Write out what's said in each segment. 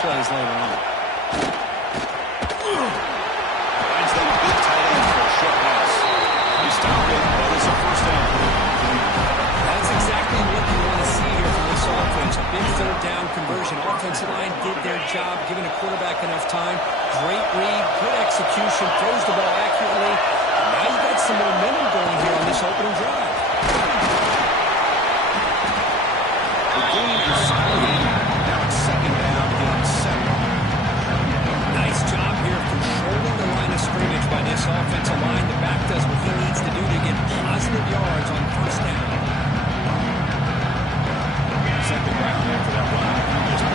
plays later on. Finds them a big tight end for a short pass. He stopped it, but it's a first down. That's exactly what you want to see here from this offense. A big third down conversion. Offensive line did their job, giving a quarterback enough time. Great read, good execution, throws the ball accurately. And now you've got some momentum going here on this opening drive. The game is solid. Now it's second down and 7. Nice job here of controlling the line of scrimmage by this offensive line. The back does what he needs to do to get positive yards on first down. Set the ground after that run. Just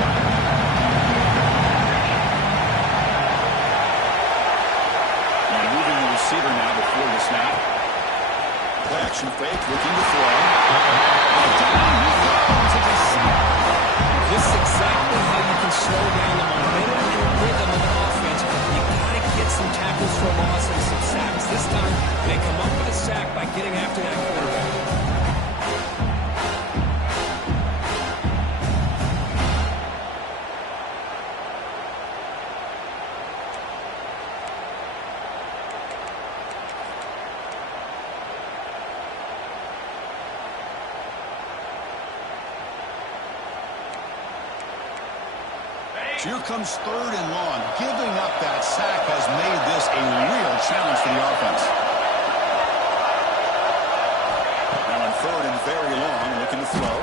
and moving the receiver now before the snap. Play action fake, looking to throw. This is exactly how you can slow down the momentum and rhythm of an offense. You got to get some tackles for loss and some sacks. This time, they come up with a sack by getting after that quarterback. Here comes third and long. Giving up that sack has made this a real challenge for the offense. Now on third and very long, looking to throw.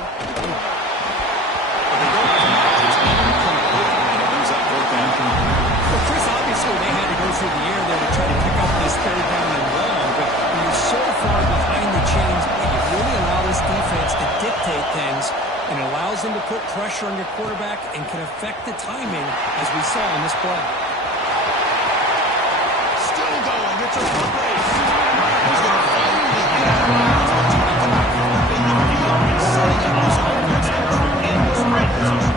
Well, Chris, obviously they had to go through the air there to try to pick up this third down and long, but when you're so far behind the chains, you really allow this defense to dictate things. And it allows them to put pressure on your quarterback and can affect the timing, as we saw in this play. Still going. It's a foot race. He's going to finally get out of bounds, but to be caught in the field and setting up his offense entry in the strike position.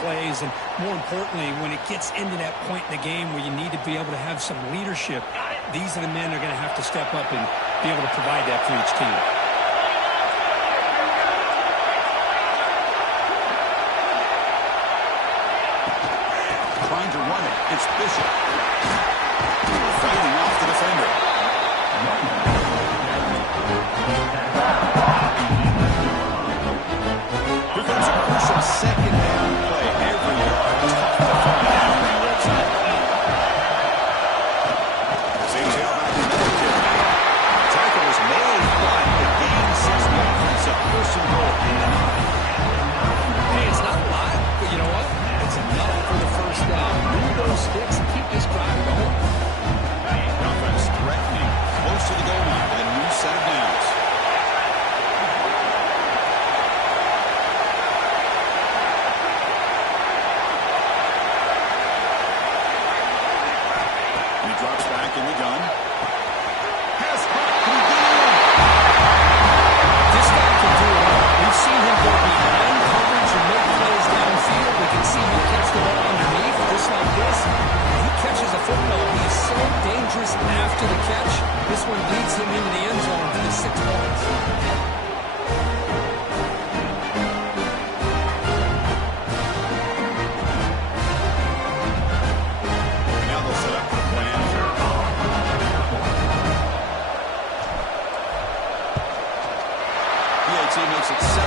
Plays, and more importantly, when it gets into that point in the game where you need to be able to have some leadership, these are the men that are going to have to step up and be able to provide that for each team. Trying to run it. It's Bishop. Fighting off the defender. Here comes a crucial second down play. Every yard tough to find out on the website. Same tailback in that kick. Tackle was made, but the gain sets the offense at first and goal. Hey, it's not a lot, but you know what? It's enough for the first down. Move those sticks and keep this drive going. Offense threatening, close to the goal line with a new set of downs. He drops back in the gun. Has caught again. This guy can do it all. We've seen him go behind coverage and make plays downfield. We can see him catch the ball underneath, just like this. When he catches a football, he's so dangerous after the catch. This one leads him into the end zone for the 6 points. Now they'll set up the plan. PAT makes it 7-0.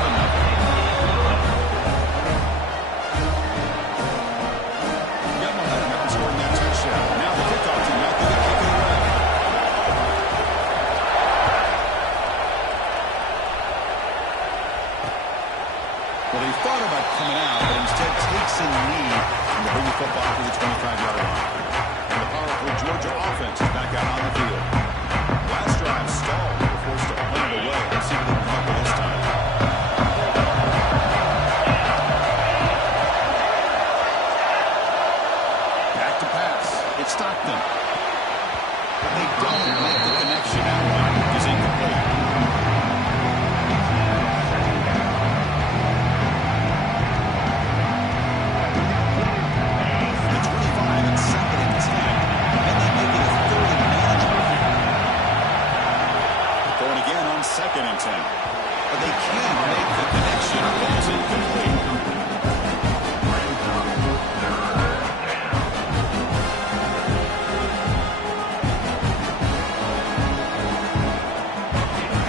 Got momentum after scoring that touchdown. Now the kickoff team out there to kick it away. Well, he thought about coming out, but instead takes in the lead and to bring the football to the 25-yard line. And the powerful Georgia offense is back out on the field. Last drive stalled. They were forced to punt it away. Let's see if they can help it this time. but they can't make the connection. Ball's incomplete.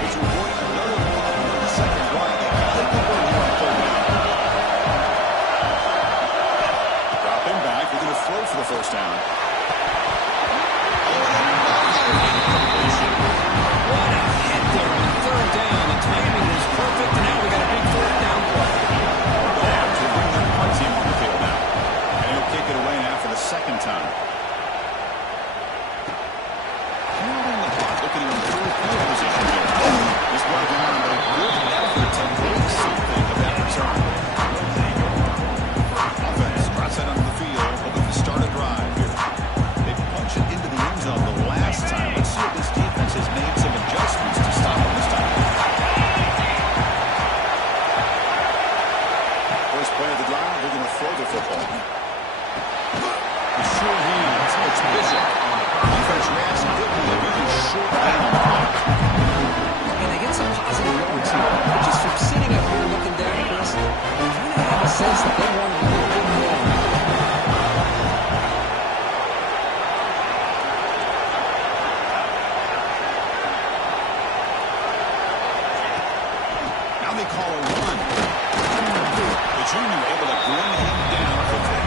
Which will avoid another problem on the second drive. They got to convert here on third down. Dropping back. They're going to throw for the first down. What a hit there on third down. The timing is perfect, and now we got a big fourth down play. To bring their punt team on the field now. And he'll kick it away now for the second time. Holding the clock, looking to improve field position here. He's brought down, but a good effort to make something of that return. Offense drops that onto the field, looking to start a drive here. They punch it into the end zone the last time. Let's see if this defense has made some adjustments to stop it this time. First play of the drive, they're going to throw the football. The sure hands, it's Bishop. Defense reacts quickly, a very short game on the clock. And they get some positive yards here. But just from sitting up here looking down, Chris, you kind of have a sense that they want a little bit more. Now they call a run. The junior able to bring him down quickly.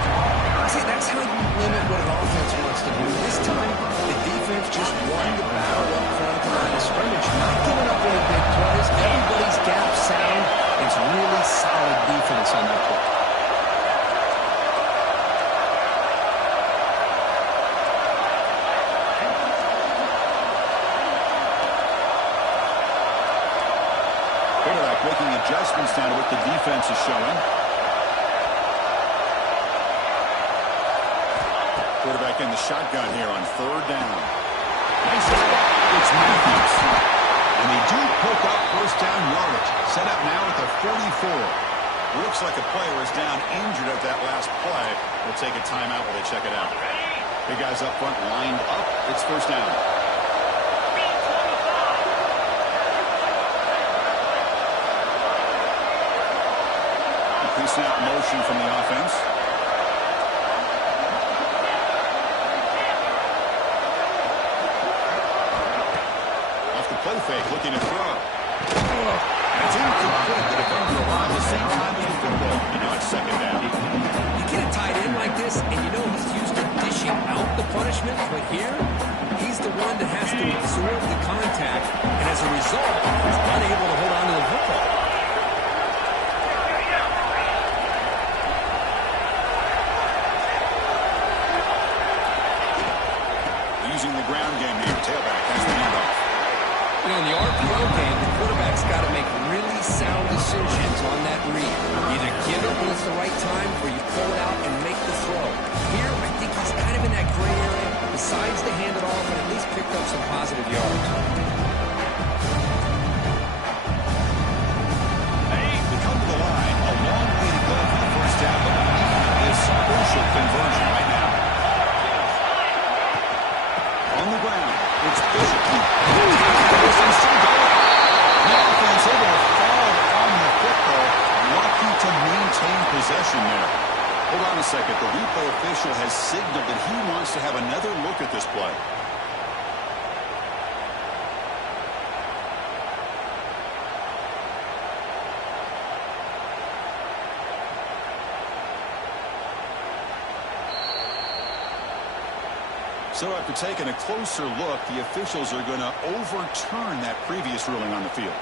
See, that's how you limit what an offense wants to do. This time, the defense just won the battle up front at the line of scrimmage. Not giving up any big plays. Everybody's gap sound. It's really solid defense on that play. Quarterback making adjustments down to what the defense is showing. Quarterback in the shotgun here on third down. Nice hit. It's Matthews. And they do pick up first down yardage. Set up now at the 44. Looks like a player is down injured at that last play. We'll take a timeout while they check it out. Big guys up front lined up. It's first down. Pre-snap motion from the offense. Play fake, looking to throw. That's incomplete. The defender arrived the same time as the football. And now it's second down. You get a tight end like this, and you know he's used to dishing out the punishment, but here, he's the one that has to absorb the contact, and as a result, he's unable to hold on to the football. Using the ground game here. Tailback has the handoff. You know, in the RPO game, the quarterback's got to make really sound decisions on that read. Either give it when it's the right time, or you pull it out and make the throw. Here, I think he's kind of in that gray area. Decides to hand it off and at least picked up some positive yards. They come to the line. A long way to go for the first down, but we need this crucial conversion right now. On the ground, it's Bishop. The offense able to fall on the football. Lucky to maintain possession there. Hold on a second. The replay official has signaled that he wants to have another look at this play. So after taking a closer look, the officials are going to overturn that previous ruling on the field.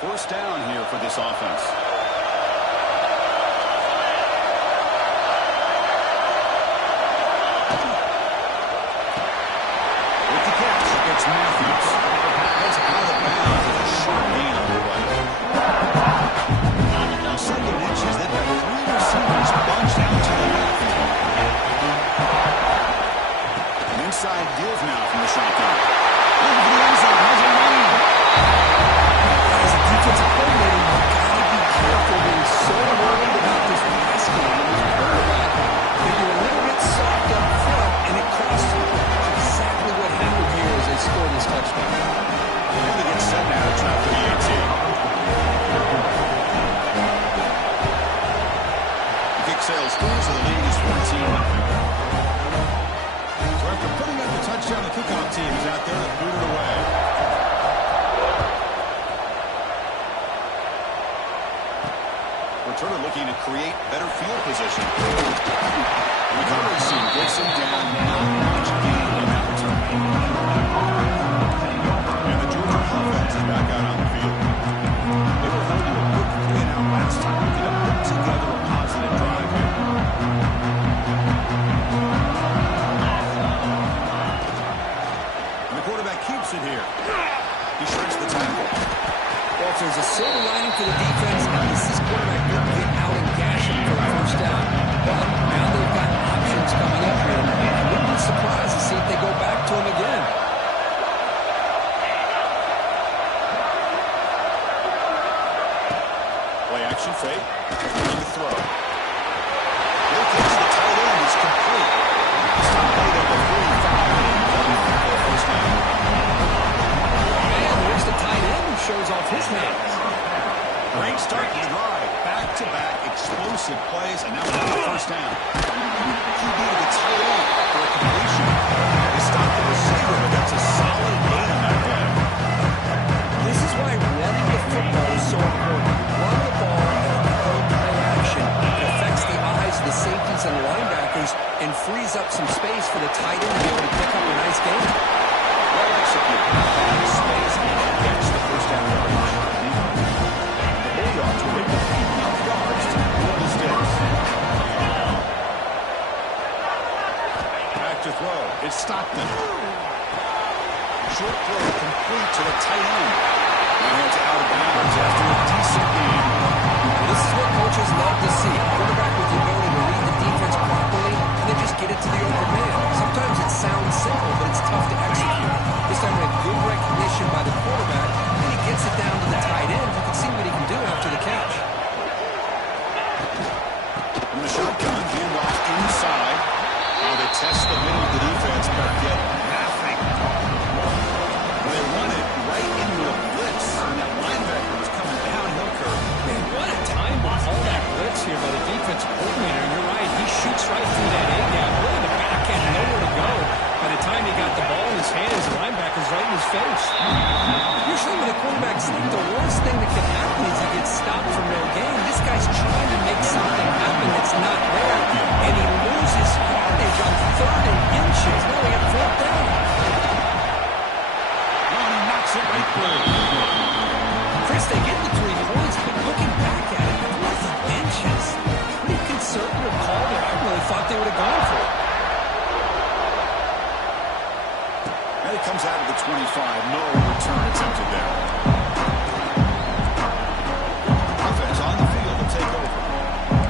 First down here for this offense. With the catch, it's Matthews. That's out of bounds with a short gain on the right. Now second inches, they've got three receivers bunched out to the left. An inside give now from the shotgun. Looking for the end zone. Has a lead. As a defensive coordinator, you've got to be careful being so worried about this pass game and this quarterback that you're a little bit soft up front, and it costs you. touchdown. The kickoff team is out there to boot it away. Returner looking to create better field position. The recovery team gets him down. Not much gain in that return. And the Georgia offense is back out on the field. They were held to a quick 3-and-out last time. They could have put together a positive drive here. And the quarterback keeps it here. He shreds the tackle. Well, if there's a silver lining for the defense, at least this quarterback didn't get out and gash him for the first down. But now they've got options coming up here. I wouldn't be surprised to see if they go back to him again. Play action fake. Looking to throw. Locates the tight end is complete. Stop play there before he fouled and got for a first down. And there's the tight end who shows off his hands. Great start to the drive. Back-to-back explosive plays, and now we got the first down. QB to the tight end for a completion. They stopped the receiver, but that's a solid gain on that play. This is why running the football is so important. Run the ball and throw play action. It affects the eyes of the safeties and the linebackers and frees up some space for the tight end to be able to pick up a nice game. Well executed. Space and gets the first down yardage. The Bulldogs were able to gain enough yards to hold the sticks. Back to throw. It's Stockton. Short throw complete to the tight end. And heads out of bounds after a decent gain. This is what coaches love to see. A quarterback with the ability to read the defense properly and then just get it to the open man. Sometimes it sounds simple, but it's tough to execute. This time we have good recognition by the quarterback, and he gets it down to the tight end. You can see what he can do after the catch. From the shotgun, handoff inside. They test the middle of the defense, but get nothing. They run it right into a blitz, and that linebacker was coming downhill curve. Man, what a time to call that blitz here by the defensive coordinator. You're right, he shoots right through that A-gap. Really, the back had nowhere to go. By the time he got the ball in his hands, the linebacker's right in his face. Usually when a quarterback's sneak, the worst thing that can happen is he gets stopped for no gain. This guy's trying to make something happen that's not there, and he loses yardage on 3rd and inches. Now we got 4th down. And he knocks it right through. Chris, they get the 3 points, but looking back at it, 4th inches. Pretty conservative call there. I really thought they would have gone for it. And it comes out of the 25. No return attempted there. Offense on the field to take over.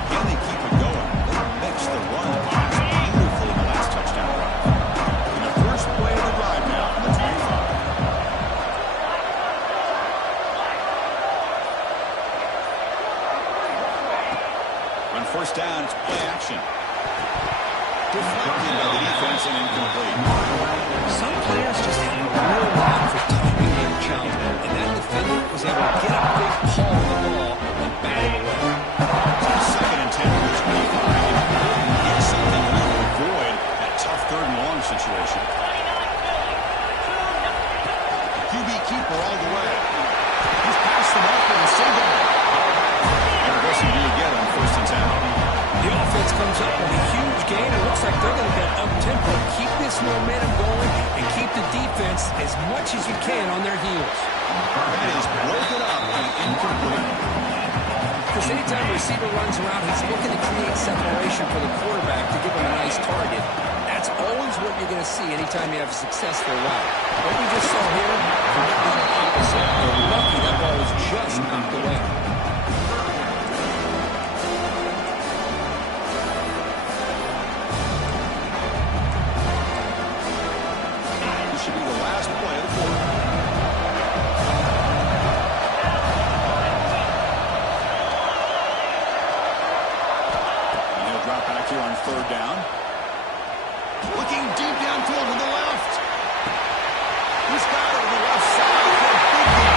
Can they keep it going? They mix the run and pass beautifully in the last touchdown drive. And the first play of the drive now on the 25. On first down, it's play action. Deflected by the defense and incomplete. Some players just have a real knack for timing their jump, and that defender was able to get a big paw on the ball and bat it away. Second and 10 for the 25. And get something here to avoid that tough 3rd and long situation. QB keeper all the way. He's passed the marker and single. And it doesn't do again on 1st and 10. The offense comes up with a huge gain. It looks like they're going to go up-tempo. Keep this momentum going and keep the defense as much as you can on their heels. That is broken up and incomplete. Because anytime a receiver runs around, he's looking to create separation for the quarterback to give him a nice target. That's always what you're going to see anytime you have a successful route. What we just saw here, completely the opposite. They're lucky that ball was just knocked away. Should be the last play of the quarter. And he'll drop back here on 3rd down. Looking deep downfield to the left. He's got it on the left side for a big gain.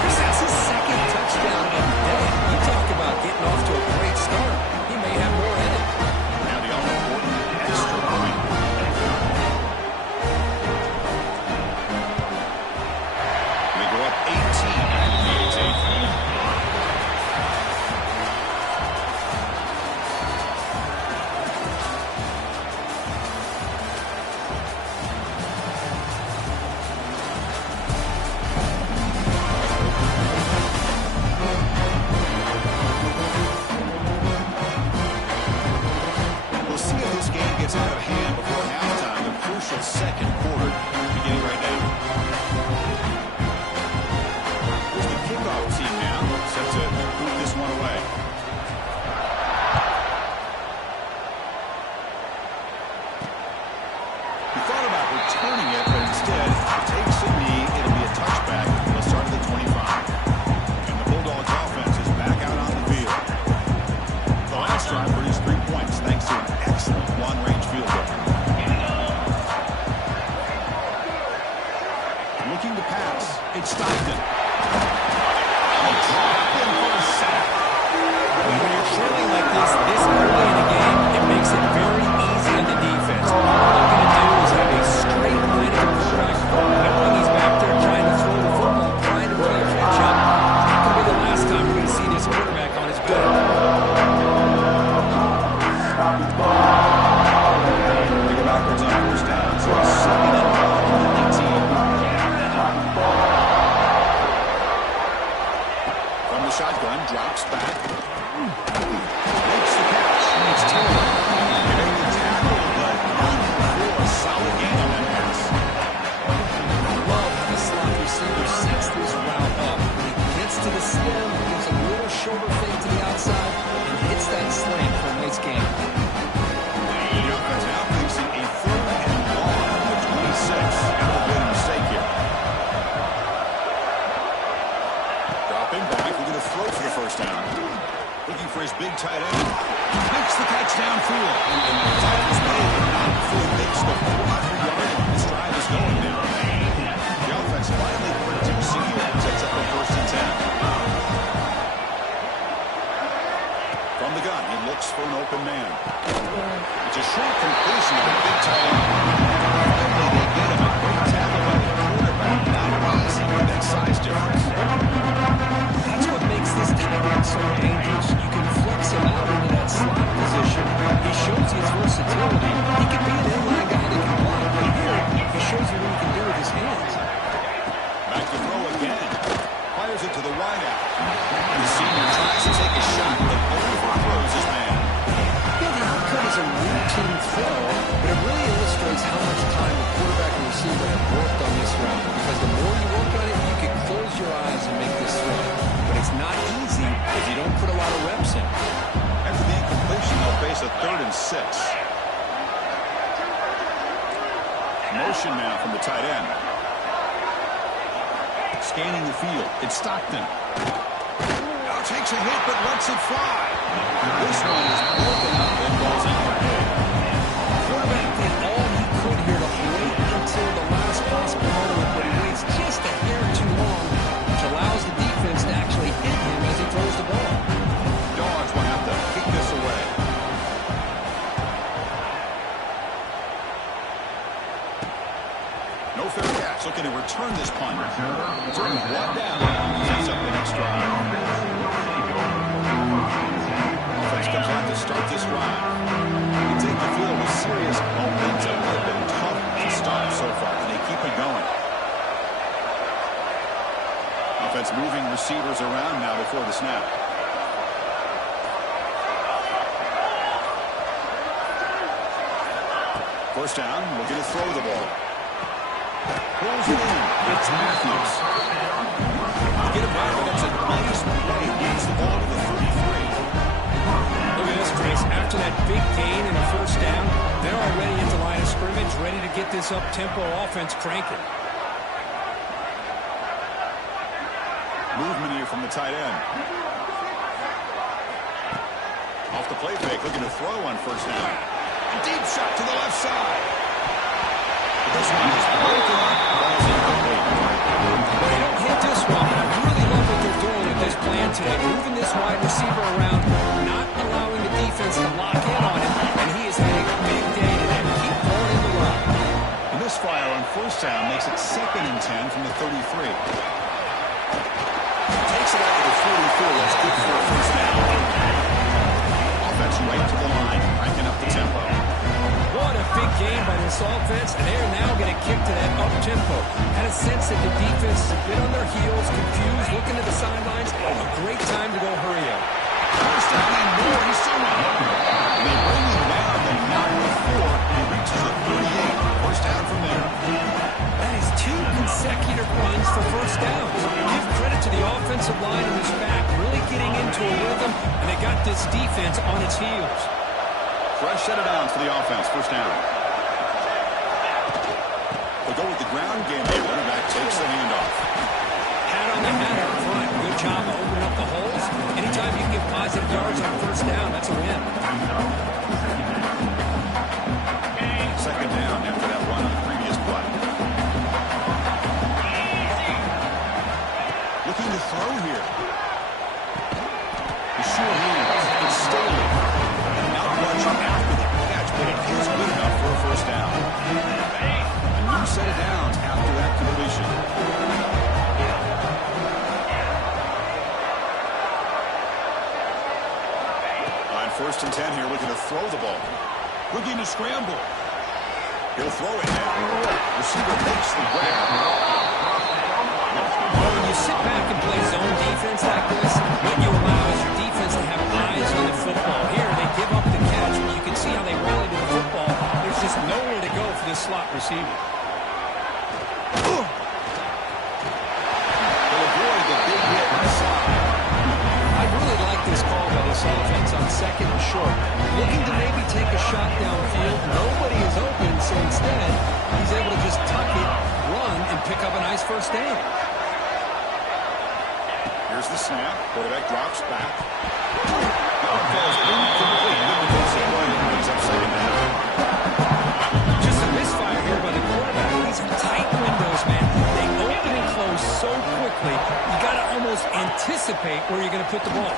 Chris, that's his 2nd touchdown of the day. You talk about getting off to a great start. second quarter beginning right now. Here's the kickoff team now, set to move this one away. He thought about returning it, but instead takes a knee. It'll be a touchback. They'll start at the 25. And the Bulldogs offense is back out on the field. The last drive produced 3 points thanks to an excellent long-range field goal. Looking to pass. It's Stockton. Dropped in for a sack. When you're trailing like this early in the game, it makes it very easy on the defense. All they're going to do is have a straight line of the quarterback, knowing he's back there trying to throw the football, trying to play catch-up. That could be the last time we're going to see this quarterback on his back. They go backwards on first down, so it's second and 18. From the shotgun, drops back. Makes the catch. It's Taylor. He made the tackle, but not for a solid gain on that pass. Love how the slot receiver sets this route up. He gets to the stem, gives a little shoulder fake to the outside, and hits that slant for a nice gain. The offense now facing a third and long on the 26. Got a bit of mistake here. Dropping back, looking to throw for the first down. Looking for his big tight end. Makes the catch downfield. And the tackle is made, but not before he makes the 4-yard line. This drive is going now. The offense finally producing here. Sets up a first and 10. From the gun, he looks for an open man. It's a short completion of a big tight end. Finally, they get him. A great tackle by the quarterback. Not easy with that size difference. That's what makes this tight end so dangerous. You can flex him out into that slot position. He shows his versatility. He can be an inline guy that can block, but here he shows you what he can do with his hands. Back to throw again. Fires it to the wideout. The senior tries to take a shot, but overthrows his man. Yeah, the outcome is a routine throw, but it really illustrates how much time the quarterback and receiver have worked on this route. Because the more you work on it, you can close your eyes and make this throw. But it's not easy if you don't put a lot of reps in. After the incompletion, they'll face a 3rd and 6. Motion now from the tight end. Scanning the field. It's Stockton. Now takes a hit, but lets it fly. This one is broken up and falls incomplete. Quarterback did all he could here to wait until the last possible moment, but he waits just a hair too long, which allows the defense to actually hit him as he throws the ball. Dogs will have to kick this away. No fair catch. Looking to return this punt. Turning one down. Sets up the next drive. Offense comes out to start this drive. You take the field with serious momentum. They've been tough to stop so far, and they keep it going. Offense moving receivers around now before the snap. First down, looking to throw the ball. Pulls it in. It's Matthews. To get it back, that's a nice play. Gets the ball to the 33. Look at this, Chris. After that big gain and a first down, they're already into line of scrimmage, ready to get this up-tempo offense cranking. Movement here from the tight end. Off the play fake, looking to throw on first down. A deep shot to the left side. This one is broken up. Falls incomplete. Well, they don't hit this one, but I really love what they're doing with this plan today. Moving this wide receiver around, not allowing the defense to lock in on him, and he is having a big day today. Keep throwing in the run. And this fire on first down makes it 2nd and 10 from the 33. Takes it out to the 44. That's good for a first down. Offense right to the line, cranking up the tempo. What a big game by this offense, and they're now going to kick to that up-tempo. Had a sense that the defense is a bit on their heels, confused, looking to the sidelines. A great time to go hurry up. First down and more. He's still running. And they bring him down, but not before he reaches the 38. First down from there. Fresh set of downs for the offense. First down. They'll go with the ground game. The running back takes the handoff. Hat on the hat up front. Good job of opening up the holes. Anytime you can get positive yards on first down, that's a win. Second down after that run on the previous play. Looking to throw here. The sure hands. It's stolen. And not much after the catch, but it is good enough for a first down. A new set of downs after that completion. On 1st and 10 here, looking to throw the ball. Looking to scramble. He'll throw it now. Receiver makes the grab. Well, when you sit back and play zone defense like this, what you allow is your defense to have eyes on the football. Here, they give up the catch, but you can see how they rally to the football. There's just nowhere to go for this slot receiver. They'll avoid the big hit inside. I really like this call by this offense on 2nd and short. Looking to maybe take a shot downfield. Nobody is open, so instead, he's able to just tuck it, run, and pick up a nice first down. Here's the snap. Quarterback drops back. Now it falls incomplete. Good defensive play. Brings up second down. Just a misfire here by the quarterback. These are tight windows, man. They open and close so quickly, you got to almost anticipate where you're going to put the ball.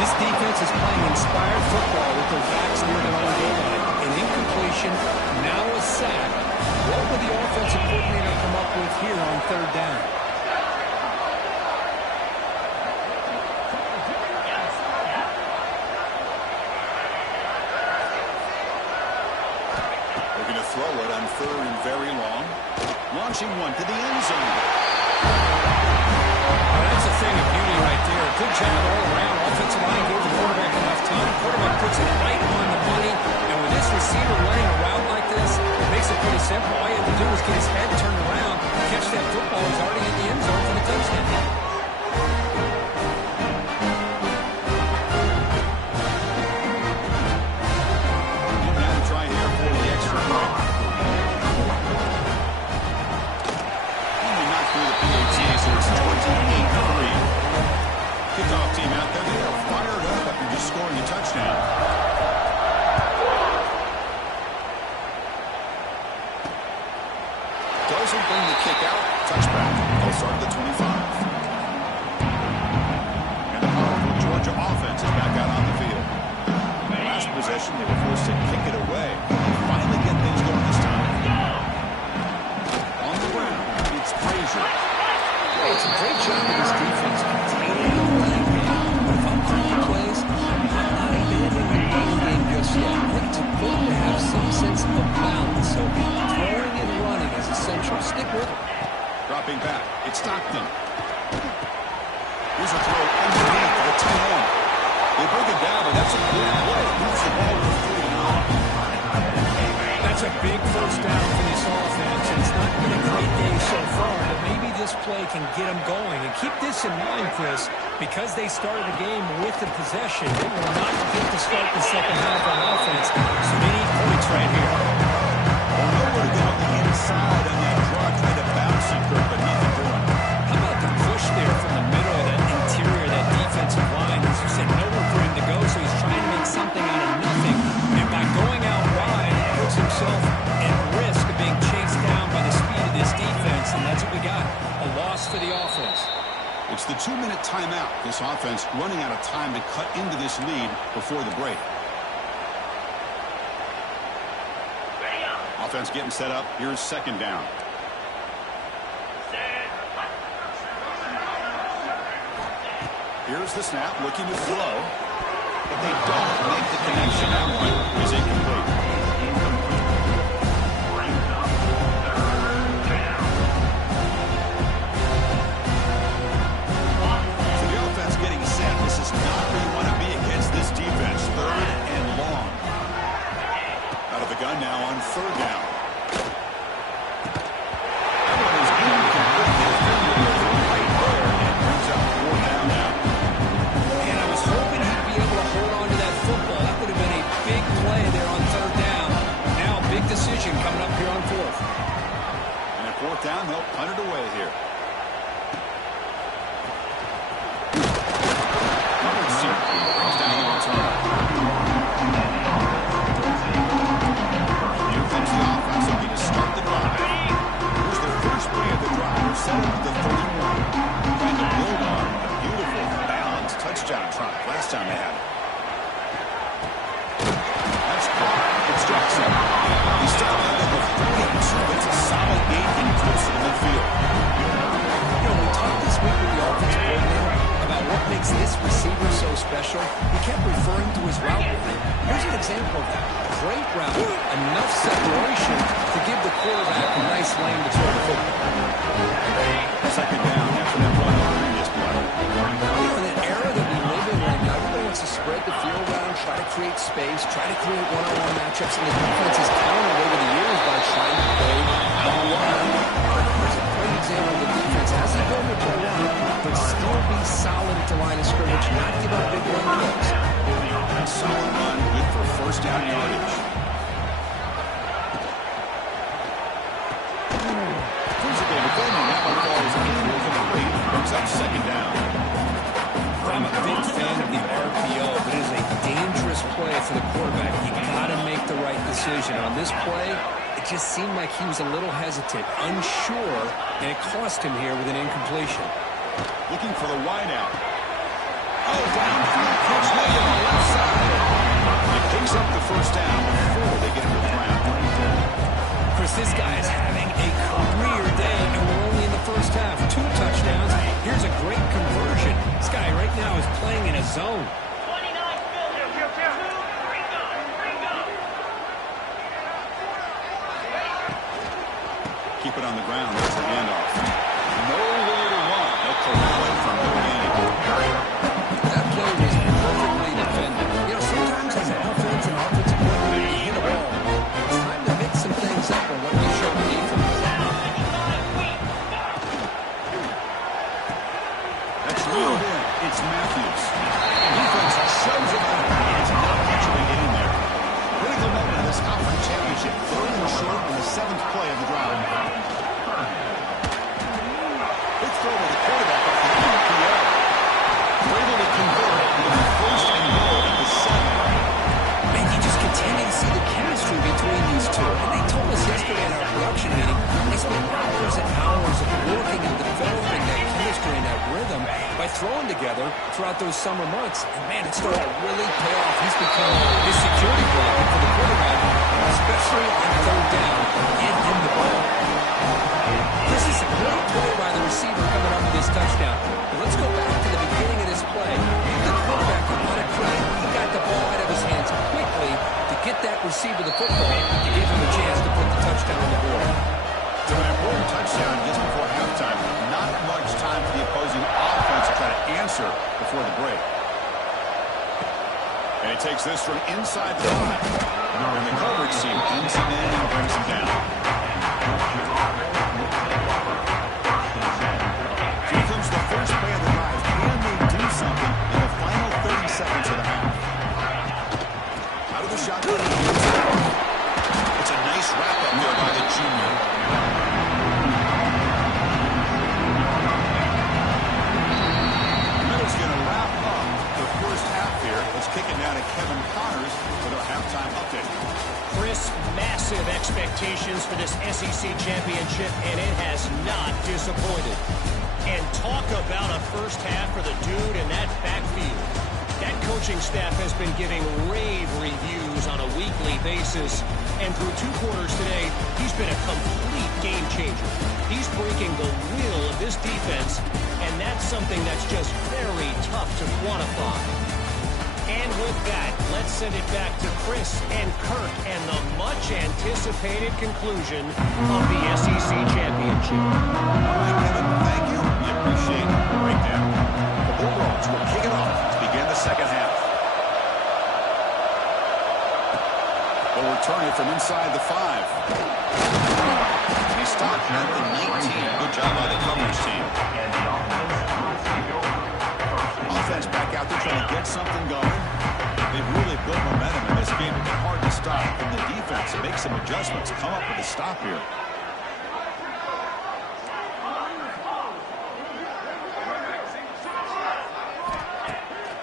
This defense is playing inspired football with their backs near their own goal line. An incompletion, now a sack. What would the offensive coordinator come up with here on 3rd down? Looking to throw it on 3rd and very long. Launching one to the end zone. Well, that's a thing of beauty right there. Good job all around. Offensive line gave the quarterback enough time. Quarterback puts it right on the money. And with this receiver running a route like this, it makes it pretty simple. All you have to do is get his head turned around, catch that football. He's already in the end zone for the touchdown. Now to try here for the extra point. Only not through the PAT, so it's 28-3. Kickoff team out there. They are fired up after just scoring a touchdown. Doesn't bring the kick out. Touchback. They'll start at the 25. And the powerful Georgia offense is back out on the field. Last possession, they were forced to kick it away. They finally get things going this time. On the ground, it's Frazier. Hey, it's a great job of this defense containing the running game. But if I'm calling plays, I'm not abandoning the running game just yet. It's important to have some sense of balance. So throwing and running is essential. Stick with it. Dropping back, it's Stockton. Here's a throw underneath the tight end. They break it down, but that's a good play. Moves the ball to 39. That's a big first down for this offense. It's not been a great day so far, but maybe this play can get them going. And keep this in mind, Chris, because they started the game with the possession, they will not get to start the second half on offense. So they need points right here. Well, nowhere to go on the inside on that draw. Tried to bounce it, Kirk, but nothing doing. How about the push there from the middle of that interior, that defensive line? As you said, nowhere for him to go, so he's trying to make something out of nothing. And by going out wide, he puts himself at risk of being chased down by the speed of this defense, and that's what we got, a loss for the offense. It's the 2-minute timeout. This offense running out of time to cut into this lead before the break. Offense getting set up. Here's second down. Here's the snap, looking to throw, but they don't make the connection. That one is incomplete. So the offense getting set. This is not where you want to be against this defense. 3rd and long. Out of the gun now on 3rd down. That one is incomplete. Right there, and brings up 4th down now. And I was time they had it. That's caught. It's Jackson. He's still out of the 42. It's a solid gain getting close to the midfield. You know, we talked this week with the offensive coordinator about what makes this receiver so special. He kept referring to his route running. Here's an example of that. Great route, enough separation to give the quarterback a nice lane to throw the football. Second down after that run on the previous play. You know, in an era that we live in right now, everybody wants to spread the field around, try to create space, try to create one-on-one matchups, and the defense has countered over the years by trying to play out-one. There's a great example of the defense has the ability to play one, but still be solid at the line of scrimmage, not give up big run plays. Solid run, good for first down yardage. Up second down. I'm a big fan of the RPO, but it is a dangerous play for the quarterback. You got to make the right decision. On this play, it just seemed like he was a little hesitant, unsure, and it cost him here with an incompletion. Looking for the wideout. Oh, downfield catch made on the left side. He picks up the first down before they get to the ground. Chris, this guy is having a career day, and we're only in the first half. 2 touchdowns. Here's a great conversion. This guy right now is playing in a zone. Keep it on the ground. There's the handoff. Nowhere to run. No play from the beginning. That play was perfectly defended. You know, sometimes as an offense and offensive coordinator, you hit a ball. It's time to mix some things up on what you show the defense. That's reeled in. It's Matthews. Defense shows it out. It's not actually getting there. Critical moment in this conference championship. 3rd and short in the 7th play of the drive. Let's throw to the quarterback off the RPO. We're able to convert it with a 1st and goal at the 7. Man, you just continue to see the chemistry between these two. And they told us yesterday in our production meeting, they spent hours and hours of working and developing that chemistry and that rhythm by throwing together throughout those summer months. And man, it's starting to really pay off. He's become his security blanket for the quarterback, especially on 3rd down. Get him the ball. This is a great play by the receiver coming up with this touchdown. But let's go back to the beginning of this play. The quarterback, a lot of credit. He got the ball out of his hands quickly to get that receiver the football to give him a chance to put the touchdown on the board. To an important touchdown just before halftime. Not much time for the opposing offense to try to answer before the break. And he takes this from inside the 5. And the coverage team ends him in and brings him down. Here comes the first play of the drive. Can they do something in the final 30 seconds of the half? Out of the shotgun. It's a nice wrap-up there by the junior. Middle's going to wrap up the first half here. Let's kick it down to Kevin Connors with our halftime update. Chris, massive expectations for this SEC championship, and it has not disappointed. And talk about a first half for the dude in that backfield. That coaching staff has been giving rave reviews on a weekly basis. And through 2 quarters today, he's been a complete game changer. He's breaking the will of this defense, and that's something that's just very tough to quantify. And with that, let's send it back to Chris and Kirk and the much-anticipated conclusion of the SEC championship. All right, Kevin, thank you. We appreciate it. Breakdown. The Bulldogs will kick it off to begin the second half. They'll return it from inside the 5. And he stopped at the 19. Good job by the coverage team. Offense back out there trying to get something going. They've really built momentum in this game. It's been hard to stop. And the defense make some adjustments. Come up with a stop here.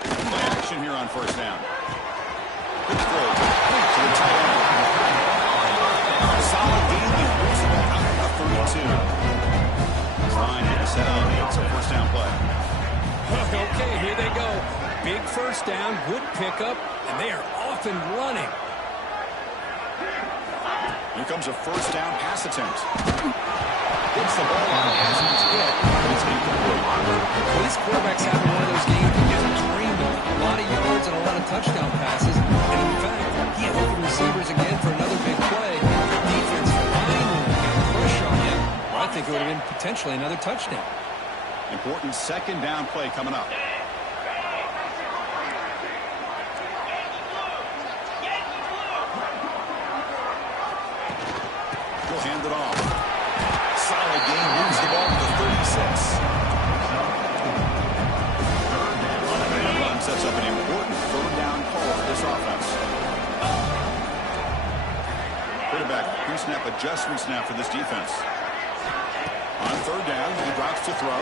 Play action here on first down. Good throw to the tight end. A solid game. He brings the ball out at the 32. He's line to set up. It's a first down play. Okay, here they go. Big first down, good pickup, and they are off and running. Here comes a first down pass attempt. Gets the ball out as he's hit, but it's incomplete. Well, this quarterback's having one of those games he just dreamed of. A lot of yards and a lot of touchdown passes. And in fact, he had open receivers again for another big play. The defense finally got pressure on him. Well, I think it would have been potentially another touchdown. Important second down play coming up. He'll hand it off. Solid gain, moves the ball to the 36. That run sets up an important third down call for this offense. Quarterback pre-snap adjustment snap for this defense. On third down, he drops to throw.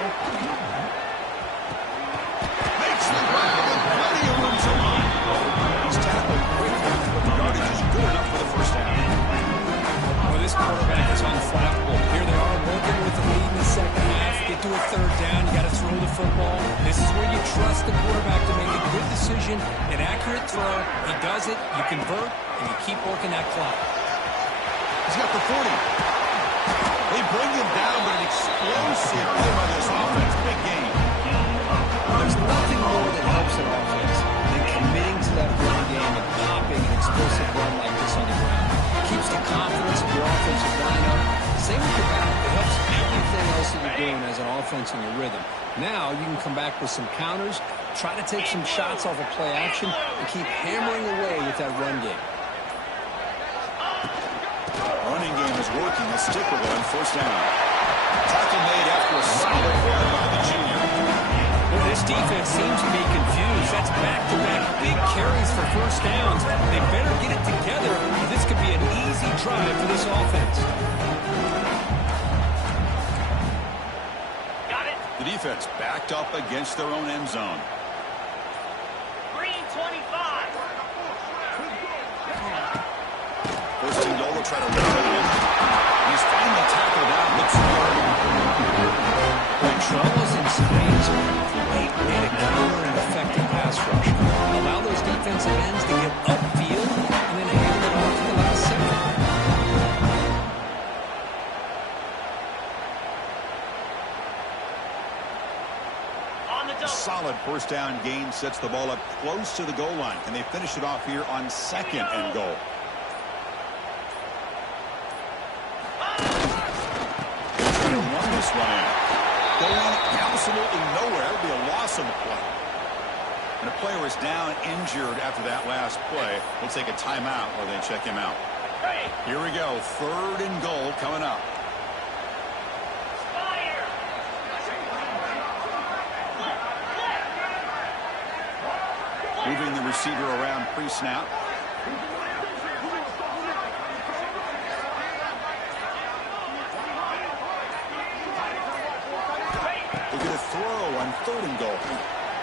Makes the grab with plenty of room to run. He's tackled quickly, but the yardage is good enough for the first down. Well, this quarterback is unflappable. Here they are working with the lead in the second half. Get to a third down, you got to throw the football. This is where you trust the quarterback to make a good decision, an accurate throw. He does it, you convert, and you keep working that clock. He's got the 40. They bring him down, but an explosive play by this offense. Big game. There's nothing more that helps an offense than committing to that run game and popping an explosive run like this on the ground. It keeps the confidence of your offensive line up. Same with your back. It helps everything else that you're doing as an offense in your rhythm. Now you can come back with some counters, try to take some shots off of play action, and keep hammering away with that run game. Running game is working. Let's stick with it on first down. Tackle made after a solid play by the junior. Well, this defense seems to be confused. That's back-to-back big carries for first downs. They better get it together, or this could be an easy drive for this offense. Got it. The defense backed up against their own end zone. Green 25. First and goal, will try to run it in. He's finally tackled down. Looks hard. When troubles and screens are great way to counter an effective pass rush. Allow those defensive ends to get upfield and then hand it off to the last second. On the double. Solid first down gain sets the ball up close to the goal line. Can they finish it off here on second and goal? This one in. Going absolutely nowhere. It'll be a loss on the play. And a player is down injured after that last play. We'll take a timeout while they check him out. Hey. Here we go. Third and goal coming up. Moving the receiver around pre-snap. They're going to throw on third and goal.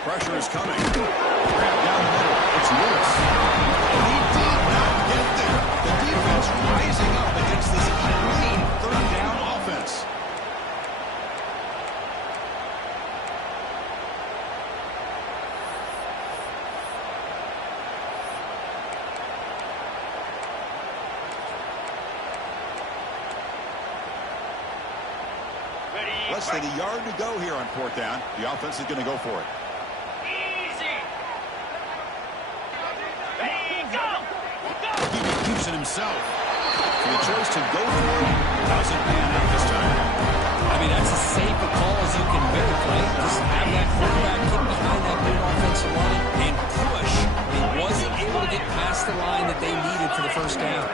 Pressure is coming. Grab down the middle. It's Lewis. And he did not get there. The defense rising up against this clean third down offense. Less than a yard to go here on fourth down. The offense is going to go for it. Easy. Hey, go. He keeps it himself. So the choice to go for it doesn't pan out this time. I mean, that's as safe a call as you can make, right? Just have that quarterback get behind that big offensive line and push. He wasn't able to get past the line that they needed for the first down.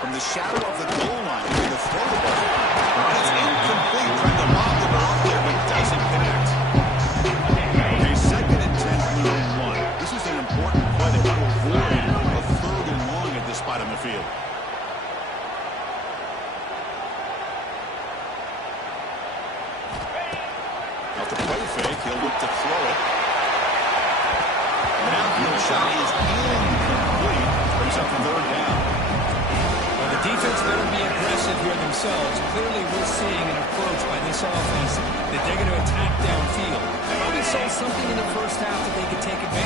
From the shadow of the goal line, he's going to throw the ball. And it's incomplete. Trying to lob the ball there, but doesn't connect. Okay, second and 10, blue and 1. This is an important play. They want to avoid a third and long at this spot on the field. Off the play fake, he'll look to throw it. An outfield shot is incomplete. Brings up the third down. Well, the defense better be aggressive here themselves. Clearly, we're seeing an approach by this offense that they're going to attack downfield. They probably saw something in the first half that they could take advantage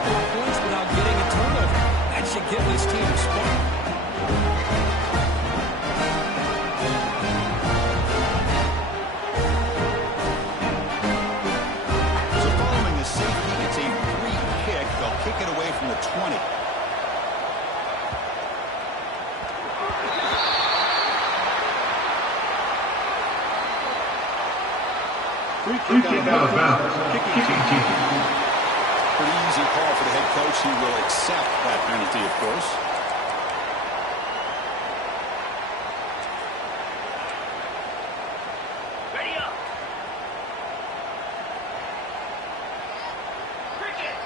score points without getting a turnover. That should give this team a spark. So following the safety, it's a free kick. They'll kick it away from the 20. Free kick out of bounds. Kicking team. Pretty easy call for the head coach. He will accept that penalty, of course. Ready up. Cricket.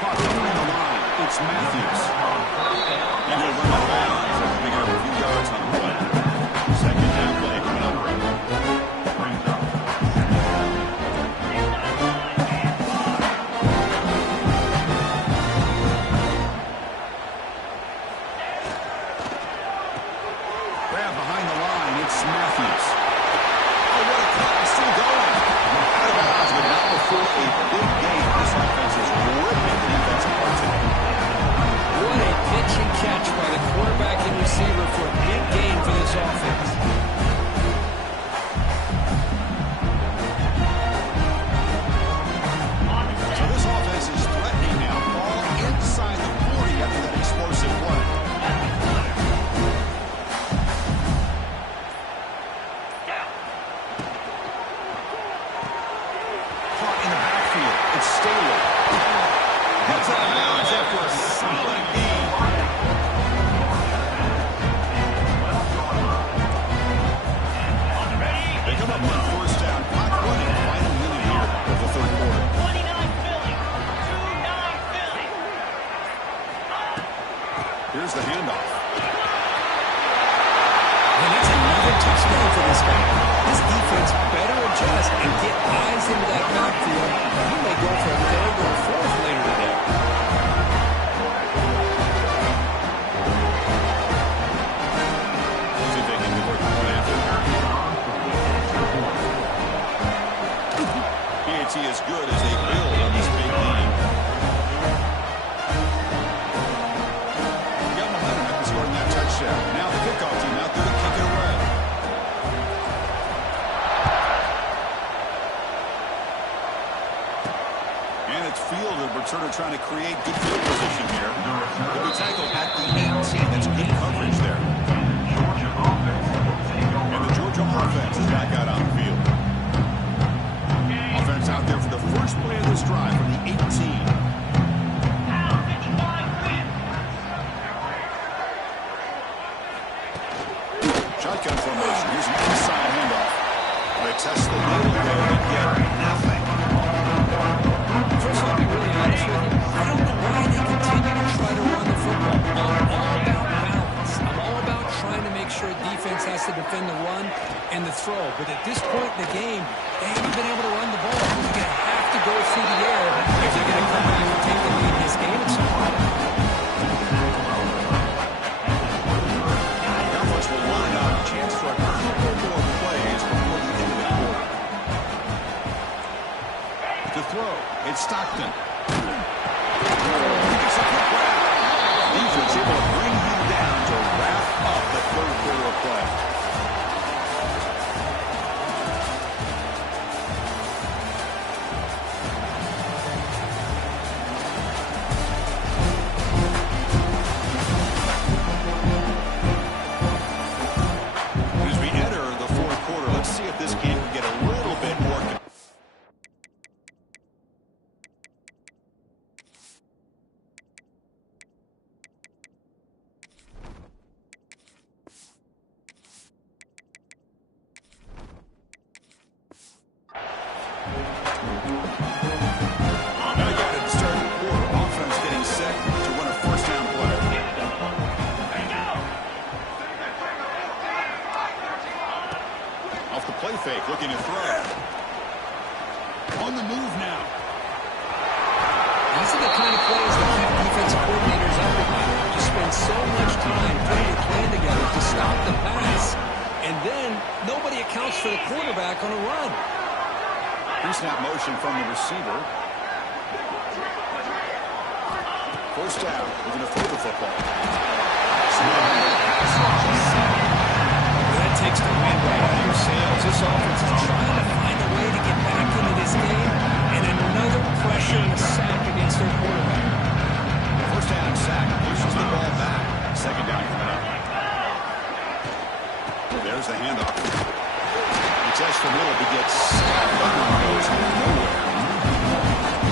Caught behind the line. It's Matthews. And he'll run out of bounds. Picking up a few yards on the play. Second down play coming up. Grab behind the line. It's Matthews. Oh, what a cut. He's still going. Out of bounds, but not before a big game. This offense is ripping the defensive part today. What a pitch and catch by the quarterback and receiver for a big gain for this offense. So this offense is threatening now. Ball inside the 40 after that explosive play. Caught in the backfield. It's Staley. Gets out of bounds after a solid gain. They come up on first down. Clock running. Final minute here of the third quarter. 29 Philly. 2-9 Philly. Here's the handoff. And that's another touchdown for this guy. This defense better adjust and get eyes into that backfield. He may go for a third or a fourth later today. See if they can convert the point after. PAT is good as they build on this big lead. Got momentum after scoring that touchdown. Now the kickoff team out there to kick it away. And it's fielded. Returner trying to create good field position here. He'll be tackled at the 18. That's good coverage there. And the Georgia offense is back out on the field. Offense out there for the first play of this drive from the 18. Shotgun formation. Here's an inside handoff. They test the middle there and get nothing. First, I'll be really honest with you. I don't know why they continue to try to run the football. I'm all about balance. I'm all about trying to make sure defense has to defend the run and the throw. But at this point in the game, they haven't been able to run the ball. They're going to have to go through the air if they're going to come back and take the lead in this game at some point. Not much will line up. Chance for a couple more plays before the end of the quarter. To throw, it's Stockton. It's a quick grab. Defense able to bring him down to wrap up the third quarter of play. As we enter the fourth quarter, let's see if this game can get a little bit more. Now got it to start the quarter. Offense getting set to run a first down play. Off the play fake, looking to throw. On the move now. These are the kind of plays that keep defensive coordinators up at night. You spend so much time putting a plan together to stop the pass, and and then nobody accounts for the quarterback on a run. Pre-snap motion from the receiver. First down. We're going to throw the football. That takes the wind right out of your sails. This offense is trying to find a way to get back into this game, and another pressure and a sack against their quarterback. First down sack. Pushes the ball back. Second down coming up. There's the handoff. He tests the middle, but gets stopped under and goes nowhere.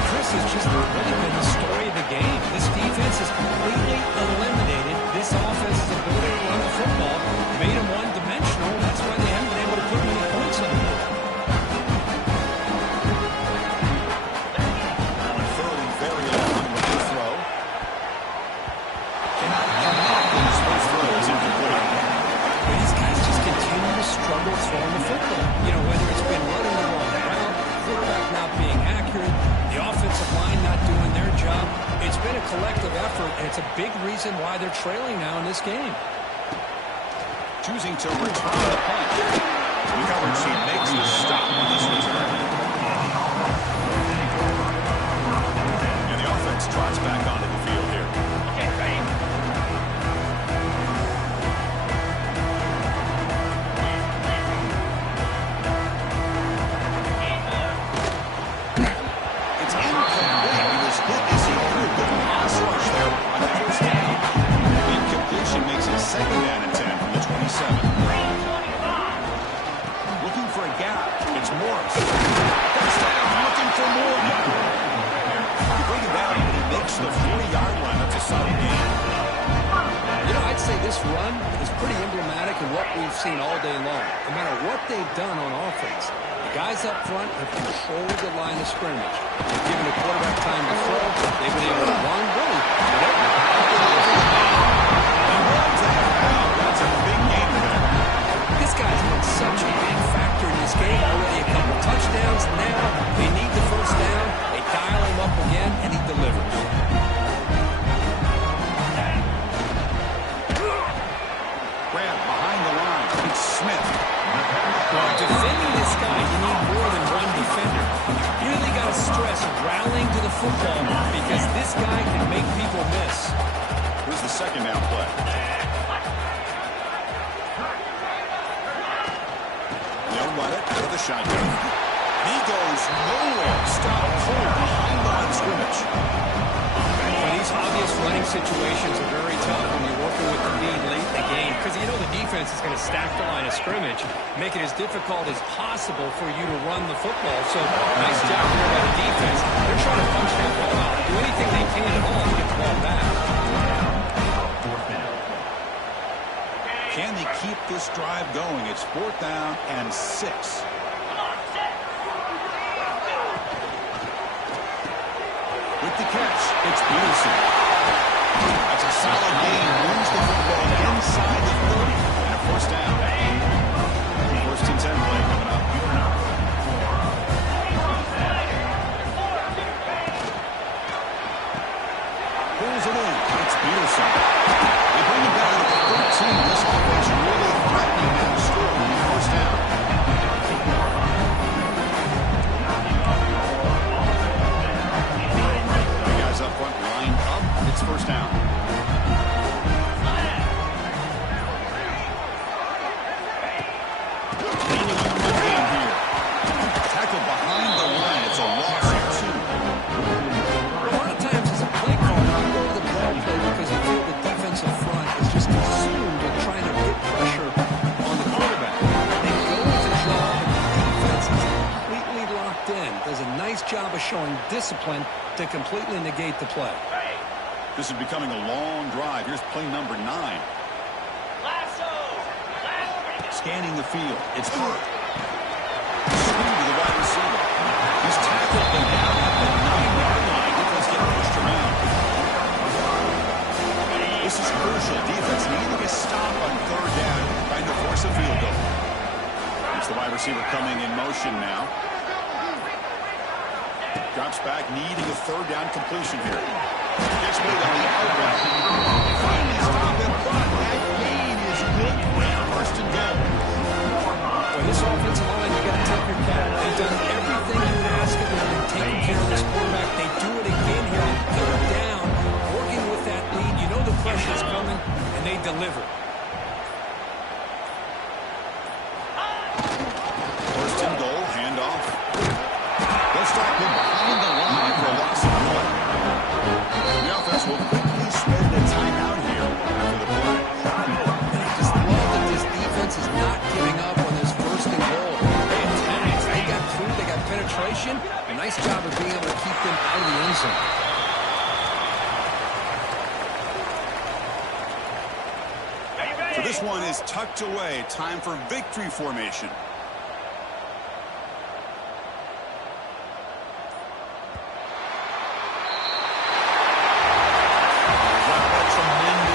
Chris has just really been the story of the game. This defense has completely eliminated this offense's ability to run the football, made them one-dimensional, and that's why they haven't been able to put many points on the board. Third and very long with the throw. Cannot connect, and his first throw is incomplete. These guys just continue to struggle throwing the football. You know, whether it's been running the wrong route, quarterback not being accurate, the offensive line not doing their job. It's been a collective effort, and it's a big reason why they're trailing now in this game. Choosing to return the punt. The coverage team makes the stop on this return. And the offense trots back onto the field here. Okay, ready? It's incomplete. He was hit as he threw the pass rush there on the first down. The incompletion makes it second down and 10 from the 27. Looking for a gap. It's Morris. First down, looking for more. You bring it down, and he makes the 40-yard line. That's a solid game. You know, I'd say this run is pretty emblematic of what we've seen all day long. No matter what they've done on offense, the guys up front have controlled the line of scrimmage. They've given the quarterback time to throw. They've been able to run really. That's a big game there. This guy's been such a big factor in this game. Already a couple touchdowns. Now they need the first down. They dial him up again, and he delivers. Grant behind the line. It's Smith. Well, defending this guy, you need more than one defender. You really got to stress rallying to the football because this guy can make people miss. Here's the second down play. They'll run it out of the shotgun. He goes nowhere. Stop cold behind the line of scrimmage. Well, these obvious running situations are very tough when you're working with the lead late in the game because you know the defense is going to stack the line of scrimmage, make it as difficult as possible for you to run the football. So nice job here by the defense. They're trying to punch that ball out, do anything they can at all to get the ball back. Can they keep this drive going? It's fourth down and 6. With the catch, it's Peterson. That's a solid gain. Moves the football inside the 30. And a first down. First and 10 play coming up. Pulls it in. It's Peterson. They bring him down to 13. This offense really threatening that score. First down. Up front, lined up. It's first down. Leaning on the game here. Tackle behind the line. It's a loss of 2. A lot of times as a play caller, you go to the ball play because you feel the defensive front is just consumed in trying to get pressure on the quarterback. They go with the draw, and the defense is completely locked in. Does a nice job of showing discipline to completely negate the play. This is becoming a long drive. Here's play number 9. Scanning the field. It's Hart. Swing to the wide receiver. He's tackled and down at the 9-yard line. Defense getting pushed around. This is crucial. Defense needing a stop on third down, trying to force a field goal. It's the wide receiver coming in motion now. Drops back, needing a third down completion here. Gets made on the outlet. Finally stop in front. That gain is good. First and goal. tackled behind the line for a loss of 1. The offense will quickly spend a timeout here after the play. And I just love that this defense is not giving up on this first and goal. They got through, they got penetration. A nice job of being able to keep them out of the end zone. So this one is tucked away. Time for victory formation.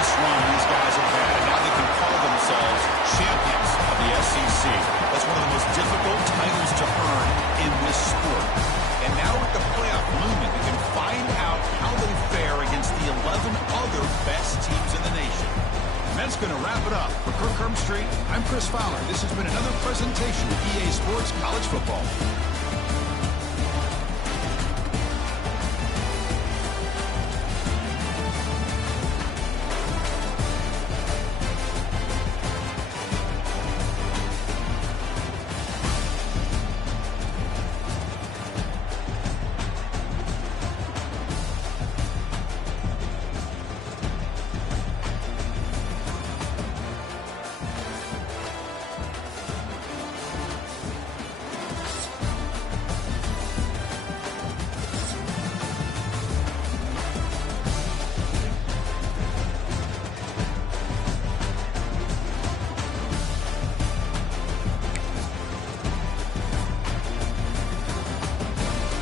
These guys have had, and now they can call themselves champions of the SEC. That's one of the most difficult titles to earn in this sport. And now with the playoff looming, they can find out how they fare against the 11 other best teams in the nation. And that's going to wrap it up. For Kirk Street, I'm Chris Fowler. This has been another presentation of EA Sports College Football.